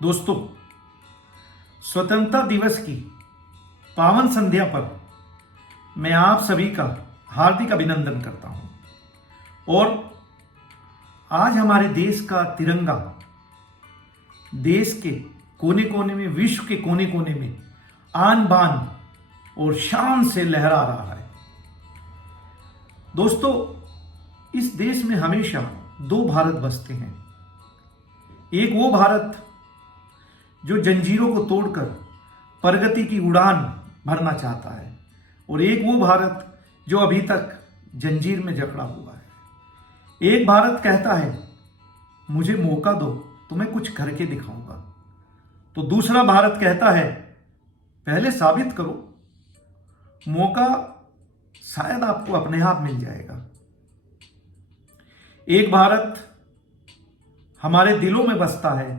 दोस्तों, स्वतंत्रता दिवस की पावन संध्या पर मैं आप सभी का हार्दिक अभिनंदन करता हूं। और आज हमारे देश का तिरंगा देश के कोने कोने में, विश्व के कोने कोने में आन बान और शान से लहरा रहा है। दोस्तों, इस देश में हमेशा दो भारत बसते हैं। एक वो भारत जो जंजीरों को तोड़कर प्रगति की उड़ान भरना चाहता है, और एक वो भारत जो अभी तक जंजीर में जकड़ा हुआ है। एक भारत कहता है मुझे मौका दो तो मैं कुछ करके दिखाऊंगा, तो दूसरा भारत कहता है पहले साबित करो, मौका शायद आपको अपने आप मिल जाएगा। एक भारत हमारे दिलों में बसता है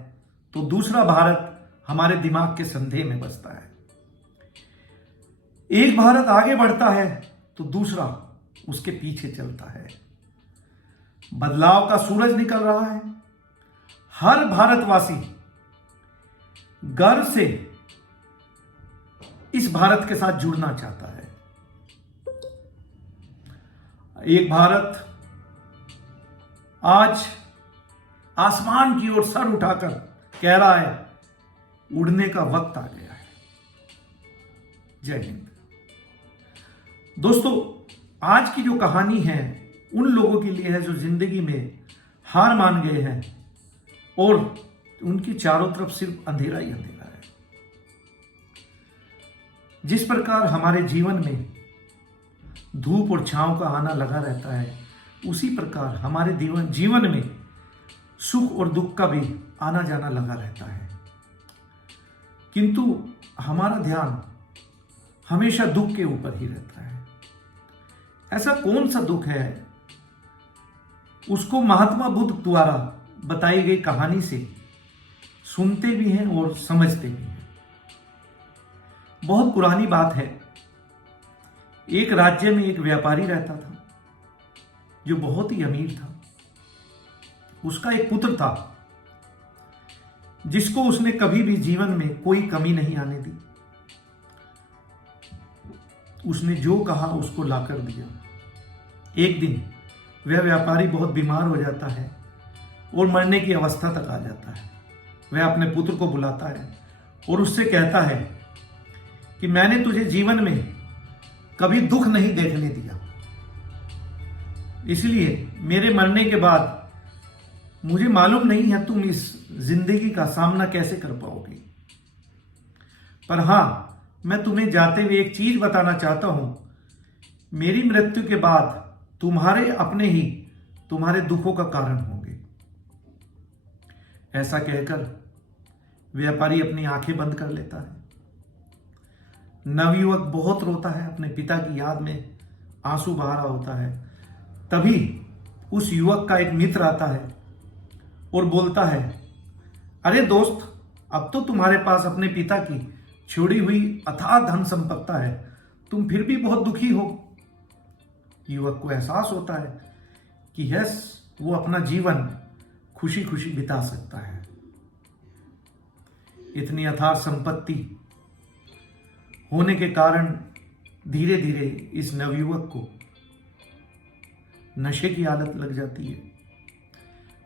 तो दूसरा भारत हमारे दिमाग के संदेह में बसता है। एक भारत आगे बढ़ता है तो दूसरा उसके पीछे चलता है। बदलाव का सूरज निकल रहा है। हर भारतवासी गर्व से इस भारत के साथ जुड़ना चाहता है। एक भारत आज आसमान की ओर सर उठाकर कह रहा है उड़ने का वक्त आ गया है। जय हिंद। दोस्तों, आज की जो कहानी है उन लोगों के लिए है जो जिंदगी में हार मान गए हैं और उनकी चारों तरफ सिर्फ अंधेरा ही अंधेरा है। जिस प्रकार हमारे जीवन में धूप और छांव का आना लगा रहता है, उसी प्रकार हमारे जीवन में सुख और दुख का भी आना जाना लगा रहता है। किंतु हमारा ध्यान हमेशा दुख के ऊपर ही रहता है। ऐसा कौन सा दुख है, उसको महात्मा बुद्ध द्वारा बताई गई कहानी से सुनते भी हैं और समझते भी हैं। बहुत पुरानी बात है। एक राज्य में एक व्यापारी रहता था जो बहुत ही अमीर था। उसका एक पुत्र था जिसको उसने कभी भी जीवन में कोई कमी नहीं आने दी। उसने जो कहा उसको लाकर दिया। एक दिन वह व्यापारी बहुत बीमार हो जाता है और मरने की अवस्था तक आ जाता है। वह अपने पुत्र को बुलाता है और उससे कहता है कि मैंने तुझे जीवन में कभी दुख नहीं देखने दिया, इसलिए मेरे मरने के बाद मुझे मालूम नहीं है तुम इस जिंदगी का सामना कैसे कर पाओगे, पर हां, मैं तुम्हें जाते हुए एक चीज बताना चाहता हूं। मेरी मृत्यु के बाद तुम्हारे अपने ही तुम्हारे दुखों का कारण होंगे। ऐसा कहकर व्यापारी अपनी आंखें बंद कर लेता है। नवयुवक बहुत रोता है, अपने पिता की याद में आंसू बहा रहा होता है। तभी उस युवक का एक मित्र आता है और बोलता है, अरे दोस्त, अब तो तुम्हारे पास अपने पिता की छोड़ी हुई अथाह धन संपत्ति है, तुम फिर भी बहुत दुखी हो। युवक को एहसास होता है कि यस, वो अपना जीवन खुशी खुशी बिता सकता है। इतनी अथाह संपत्ति होने के कारण धीरे धीरे इस नवयुवक को नशे की आदत लग जाती है।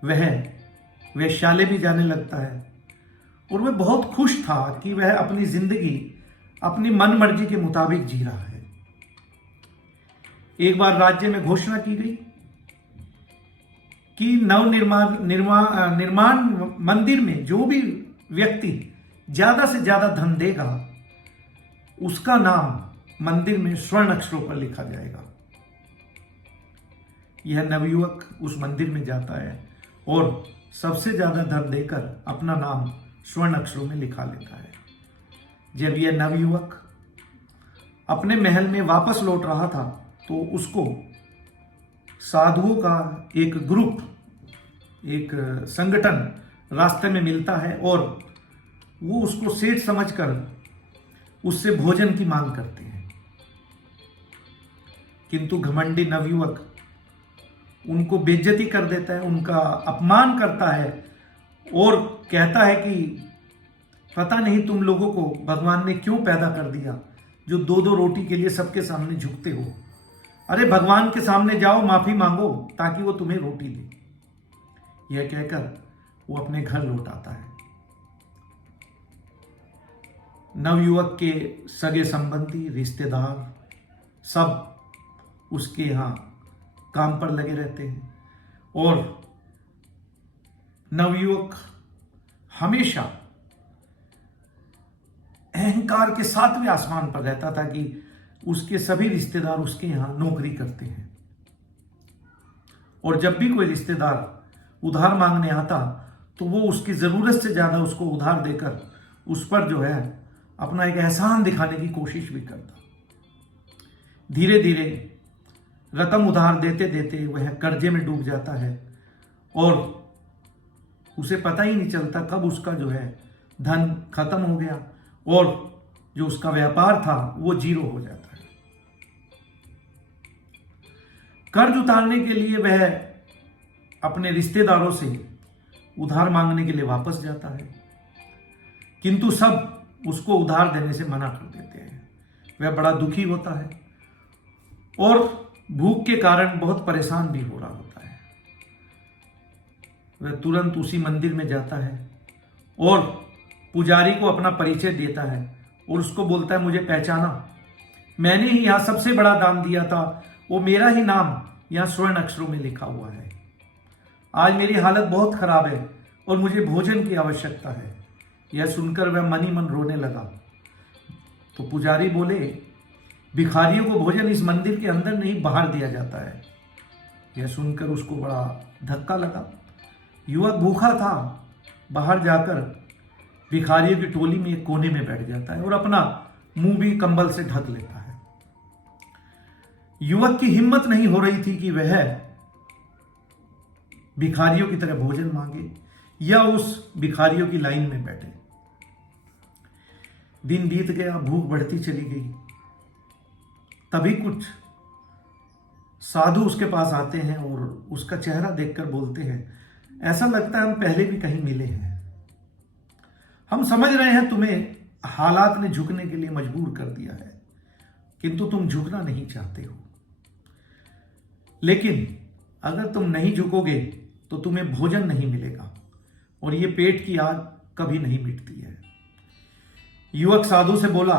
वह वेश्यालय भी जाने लगता है और वह बहुत खुश था कि वह अपनी जिंदगी अपनी मन मर्जी के मुताबिक जी रहा है। एक बार राज्य में घोषणा की गई कि निर्माण मंदिर में जो भी व्यक्ति ज्यादा से ज्यादा धन देगा उसका नाम मंदिर में स्वर्ण अक्षरों पर लिखा जाएगा। यह नवयुवक उस मंदिर में जाता है और सबसे ज्यादा धन देकर अपना नाम स्वर्ण अक्षरों में लिखा लेता है। जब यह नवयुवक अपने महल में वापस लौट रहा था तो उसको साधुओं का एक ग्रुप, एक संगठन रास्ते में मिलता है और वो उसको सेठ समझकर उससे भोजन की मांग करते हैं। किंतु घमंडी नवयुवक उनको बेइज्जती कर देता है, उनका अपमान करता है और कहता है कि पता नहीं तुम लोगों को भगवान ने क्यों पैदा कर दिया जो दो दो रोटी के लिए सबके सामने झुकते हो। अरे भगवान के सामने जाओ, माफी मांगो ताकि वो तुम्हें रोटी दे। यह कहकर वो अपने घर लौट आता है। नवयुवक के सगे संबंधी, रिश्तेदार सब उसके यहाँ काम पर लगे रहते हैं और नवयुवक हमेशा अहंकार के 7वें आसमान पर रहता था कि उसके सभी रिश्तेदार उसके यहां नौकरी करते हैं और जब भी कोई रिश्तेदार उधार मांगने आता तो वो उसकी जरूरत से ज्यादा उसको उधार देकर उस पर जो है अपना एक एहसान दिखाने की कोशिश भी करता। धीरे धीरे रकम उधार देते देते वह कर्जे में डूब जाता है और उसे पता ही नहीं चलता कब उसका जो है धन खत्म हो गया और जो उसका व्यापार था वो जीरो हो जाता है। कर्ज उतारने के लिए वह अपने रिश्तेदारों से उधार मांगने के लिए वापस जाता है, किंतु सब उसको उधार देने से मना कर देते हैं। वह बड़ा दुखी होता है और भूख के कारण बहुत परेशान भी हो रहा होता है। वह तुरंत उसी मंदिर में जाता है और पुजारी को अपना परिचय देता है और उसको बोलता है, मुझे पहचाना, मैंने ही यहां सबसे बड़ा दान दिया था, वो मेरा ही नाम यहां स्वर्ण अक्षरों में लिखा हुआ है। आज मेरी हालत बहुत खराब है और मुझे भोजन की आवश्यकता है। यह सुनकर वह मन ही मन रोने लगा। तो पुजारी बोले, भिखारियों को भोजन इस मंदिर के अंदर नहीं बाहर दिया जाता है। यह सुनकर उसको बड़ा धक्का लगा। युवक भूखा था, बाहर जाकर भिखारियों की टोली में एक कोने में बैठ जाता है और अपना मुंह भी कंबल से ढक लेता है। युवक की हिम्मत नहीं हो रही थी कि वह भिखारियों की तरह भोजन मांगे या उस भिखारियों की लाइन में बैठे। दिन बीत गया, भूख बढ़ती चली गई। तभी कुछ साधु उसके पास आते हैं और उसका चेहरा देखकर बोलते हैं, ऐसा लगता है हम पहले भी कहीं मिले हैं। हम समझ रहे हैं तुम्हें हालात ने झुकने के लिए मजबूर कर दिया है, किंतु तुम झुकना नहीं चाहते हो। लेकिन अगर तुम नहीं झुकोगे तो तुम्हें भोजन नहीं मिलेगा और ये पेट की आग कभी नहीं मिटती है। युवक साधु से बोला,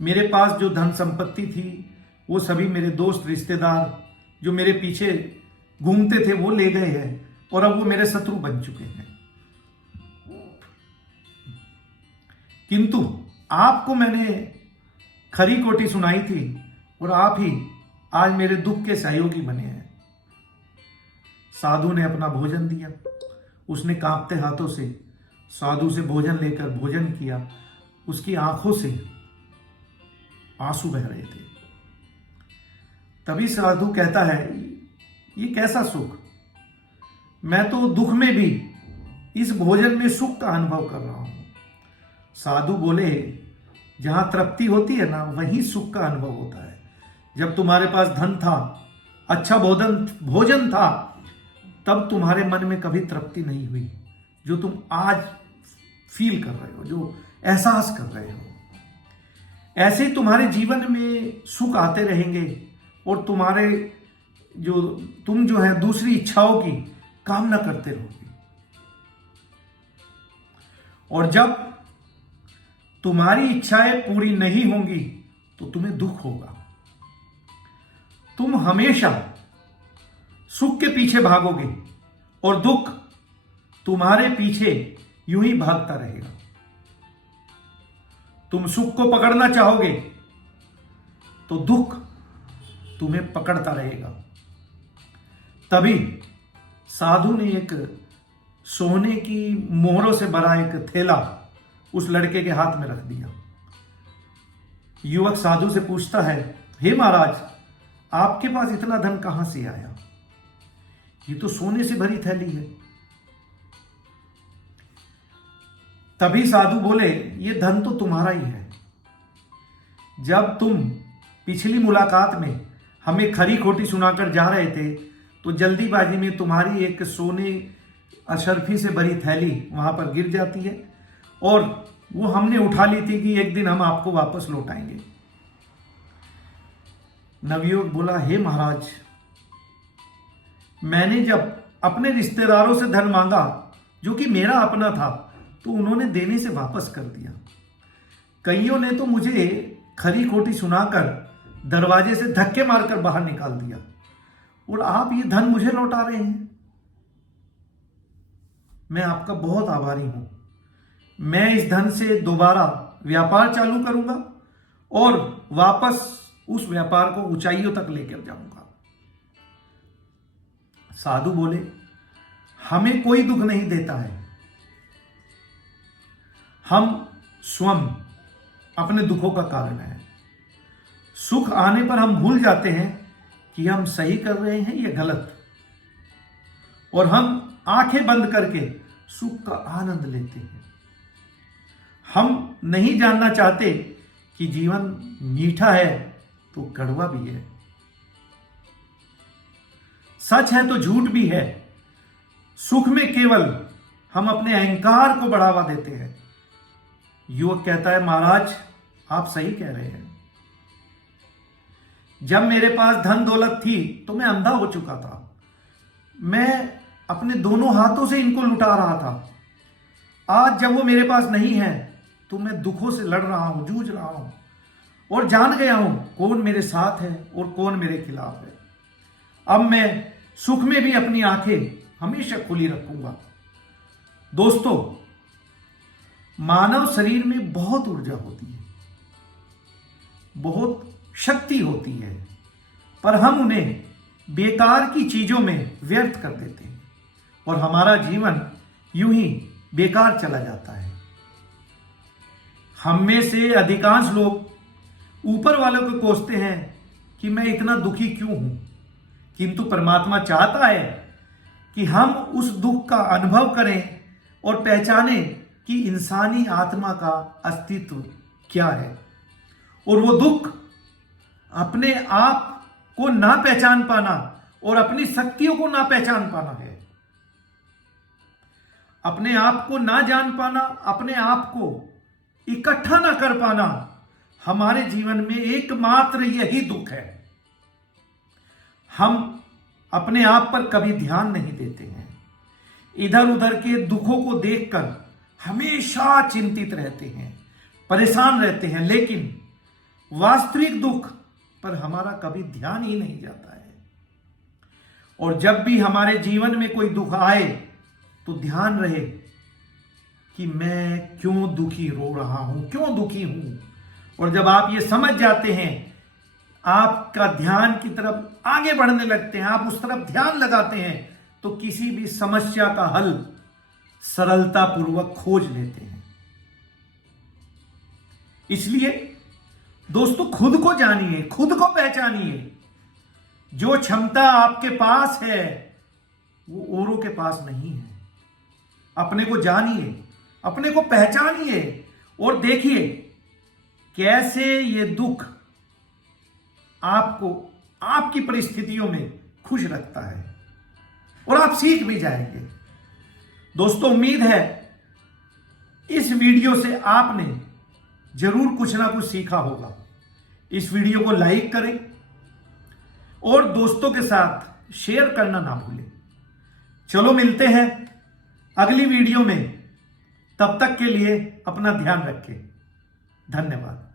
मेरे पास जो धन संपत्ति थी वो सभी मेरे दोस्त रिश्तेदार जो मेरे पीछे घूमते थे वो ले गए हैं और अब वो मेरे शत्रु बन चुके हैं, किंतु आपको मैंने खरी कोठी सुनाई थी और आप ही आज मेरे दुख के सहयोगी बने हैं। साधु ने अपना भोजन दिया। उसने कांपते हाथों से साधु से भोजन लेकर भोजन किया। उसकी आंखों से आंसू बह रहे थे। तभी साधु कहता है, ये कैसा सुख, मैं तो दुख में भी इस भोजन में सुख का अनुभव कर रहा हूं। साधु बोले, जहां तृप्ति होती है ना वहीं सुख का अनुभव होता है। जब तुम्हारे पास धन था, अच्छा भोजन था, तब तुम्हारे मन में कभी तृप्ति नहीं हुई जो तुम आज फील कर रहे हो, जो एहसास कर रहे हो। ऐसे ही तुम्हारे जीवन में सुख आते रहेंगे और तुम जो है दूसरी इच्छाओं की कामना करते रहोगे। और जब तुम्हारी इच्छाएं पूरी नहीं होंगी तो तुम्हें दुख होगा। तुम हमेशा सुख के पीछे भागोगे और दुख तुम्हारे पीछे यूं ही भागता रहेगा। तुम सुख को पकड़ना चाहोगे तो दुख तुम्हें पकड़ता रहेगा। तभी साधु ने एक सोने की मोहरों से भरा एक थैला उस लड़के के हाथ में रख दिया। युवक साधु से पूछता है, हे महाराज, आपके पास इतना धन कहां से आया? ये तो सोने से भरी थैली है। तभी साधु बोले, ये धन तो तुम्हारा ही है। जब तुम पिछली मुलाकात में हमें खरी खोटी सुनाकर जा रहे थे तो जल्दीबाजी में तुम्हारी एक सोने अशर्फी से भरी थैली वहां पर गिर जाती है और वो हमने उठा ली थी कि एक दिन हम आपको वापस लौटाएंगे। नवयुवक बोला, हे महाराज, मैंने जब अपने रिश्तेदारों से धन मांगा जो कि मेरा अपना था तो उन्होंने देने से वापस कर दिया। कईयों ने तो मुझे खरी खोटी सुनाकर दरवाजे से धक्के मारकर बाहर निकाल दिया, और आप ये धन मुझे लौटा रहे हैं। मैं आपका बहुत आभारी हूं। मैं इस धन से दोबारा व्यापार चालू करूंगा और वापस उस व्यापार को ऊंचाइयों तक लेकर जाऊंगा। साधु बोले, हमें कोई दुख नहीं देता है, हम स्वयं अपने दुखों का कारण है। सुख आने पर हम भूल जाते हैं कि हम सही कर रहे हैं या गलत, और हम आंखें बंद करके सुख का आनंद लेते हैं। हम नहीं जानना चाहते कि जीवन मीठा है तो कड़वा भी है, सच है तो झूठ भी है। सुख में केवल हम अपने अहंकार को बढ़ावा देते हैं। युवक कहता है, महाराज आप सही कह रहे हैं। जब मेरे पास धन दौलत थी तो मैं अंधा हो चुका था। मैं अपने दोनों हाथों से इनको लुटा रहा था। आज जब वो मेरे पास नहीं है तो मैं दुखों से लड़ रहा हूं, जूझ रहा हूं, और जान गया हूं कौन मेरे साथ है और कौन मेरे खिलाफ है। अब मैं सुख में भी अपनी आंखें हमेशा खुली रखूंगा। दोस्तों, मानव शरीर में बहुत ऊर्जा होती है, बहुत शक्ति होती है, पर हम उन्हें बेकार की चीजों में व्यर्थ कर देते हैं और हमारा जीवन यूं ही बेकार चला जाता है। हम में से अधिकांश लोग ऊपर वालों को कोसते हैं कि मैं इतना दुखी क्यों हूं, किंतु परमात्मा चाहता है कि हम उस दुख का अनुभव करें और पहचानें कि इंसानी आत्मा का अस्तित्व क्या है। और वो दुख अपने आप को ना पहचान पाना और अपनी शक्तियों को ना पहचान पाना है। अपने आप को ना जान पाना, अपने आप को इकट्ठा ना कर पाना, हमारे जीवन में एकमात्र यही दुख है। हम अपने आप पर कभी ध्यान नहीं देते हैं, इधर उधर के दुखों को देखकर हमेशा चिंतित रहते हैं, परेशान रहते हैं, लेकिन वास्तविक दुख पर हमारा कभी ध्यान ही नहीं जाता है। और जब भी हमारे जीवन में कोई दुख आए तो ध्यान रहे कि मैं क्यों दुखी रो रहा हूं, क्यों दुखी हूं। और जब आप ये समझ जाते हैं, आपका ध्यान की तरफ आगे बढ़ने लगते हैं, आप उस तरफ ध्यान लगाते हैं, तो किसी भी समस्या का हल सरलता पूर्वक खोज लेते हैं। इसलिए दोस्तों, खुद को जानिए, खुद को पहचानिए। जो क्षमता आपके पास है वो औरों के पास नहीं है। अपने को जानिए, अपने को पहचानिए और देखिए कैसे ये दुख आपको आपकी परिस्थितियों में खुश रखता है, और आप सीख भी जाएंगे। दोस्तों, उम्मीद है इस वीडियो से आपने जरूर कुछ ना कुछ सीखा होगा। इस वीडियो को लाइक करें और दोस्तों के साथ शेयर करना ना भूलें। चलो मिलते हैं अगली वीडियो में। तब तक के लिए अपना ध्यान रखें। धन्यवाद।